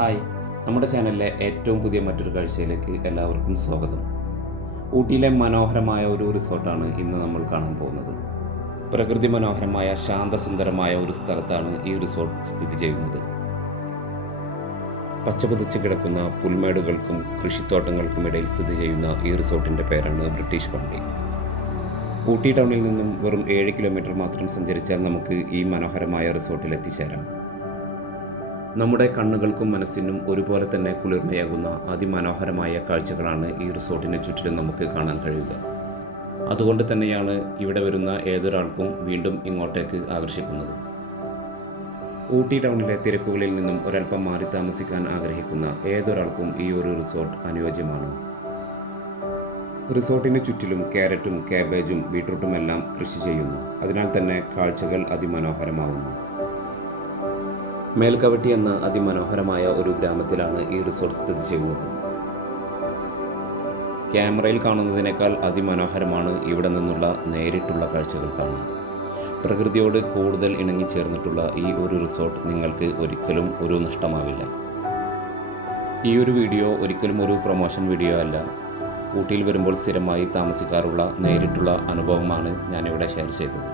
Hi, നമ്മുടെ ചാനലിലെ ഏറ്റവും പുതിയ മറ്റൊരു കാഴ്ചയിലേക്ക് എല്ലാവർക്കും സ്വാഗതം. ഊട്ടിയിലെ മനോഹരമായ ഒരു റിസോർട്ടാണ് ഇന്ന് നമ്മൾ കാണാൻ പോകുന്നത്. പ്രകൃതി മനോഹരമായ ശാന്തസുന്ദരമായ ഒരു സ്ഥലത്താണ് ഈ റിസോർട്ട് സ്ഥിതി ചെയ്യുന്നത്. പച്ചപുതച്ച് കിടക്കുന്ന പുൽമേടുകൾക്കും കൃഷിത്തോട്ടങ്ങൾക്കും ഇടയിൽ സ്ഥിതി ചെയ്യുന്ന ഈ റിസോർട്ടിൻ്റെ പേരാണ് ബ്രിട്ടീഷ് കൗണ്ടി. ഊട്ടി ടൗണിൽ നിന്നും വെറും 7 കിലോമീറ്റർ മാത്രം സഞ്ചരിച്ചാൽ നമുക്ക് ഈ മനോഹരമായ റിസോർട്ടിൽ എത്തിച്ചേരാം. നമ്മുടെ കണ്ണുകൾക്കും മനസ്സിനും ഒരുപോലെ തന്നെ കുളിർമയാകുന്ന അതിമനോഹരമായ കാഴ്ചകളാണ് ഈ റിസോർട്ടിന് ചുറ്റിലും നമുക്ക് കാണാൻ കഴിയുക. അതുകൊണ്ട് തന്നെയാണ് ഇവിടെ വരുന്ന ഏതൊരാൾക്കും വീണ്ടും ഇങ്ങോട്ടേക്ക് ആകർഷിക്കുന്നത്. ഊട്ടി ടൗണിലെ തിരക്കുകളിൽ നിന്നും ഒരൽപ്പം മാറി താമസിക്കാൻ ആഗ്രഹിക്കുന്ന ഏതൊരാൾക്കും ഈ ഒരു റിസോർട്ട് അനുയോജ്യമാണ്. റിസോർട്ടിന് ചുറ്റിലും ക്യാരറ്റും കാബേജും ബീട്രൂട്ടുമെല്ലാം കൃഷി ചെയ്യുന്നു. അതിനാൽ തന്നെ കാഴ്ചകൾ അതിമനോഹരമാവുന്നു. മേൽക്കവട്ടി എന്ന അതിമനോഹരമായ ഒരു ഗ്രാമത്തിലാണ് ഈ റിസോർട്ട് സ്ഥിതി ചെയ്യുന്നത്. ക്യാമറയിൽ കാണുന്നതിനേക്കാൾ അതിമനോഹരമാണ് ഇവിടെ നിന്നുള്ള നേരിട്ടുള്ള കാഴ്ചകൾ കാണാൻ. പ്രകൃതിയോട് കൂടുതൽ ഇണങ്ങിച്ചേർന്നിട്ടുള്ള ഈ ഒരു റിസോർട്ട് നിങ്ങൾക്ക് ഒരിക്കലും ഒരു നഷ്ടമാവില്ല. ഈ ഒരു വീഡിയോ ഒരിക്കലും ഒരു പ്രൊമോഷൻ വീഡിയോ അല്ല. ഊട്ടിയിൽ വരുമ്പോൾ സ്ഥിരമായി താമസിക്കാറുള്ള നേരിട്ടുള്ള അനുഭവമാണ് ഞാനിവിടെ ഷെയർ ചെയ്തത്.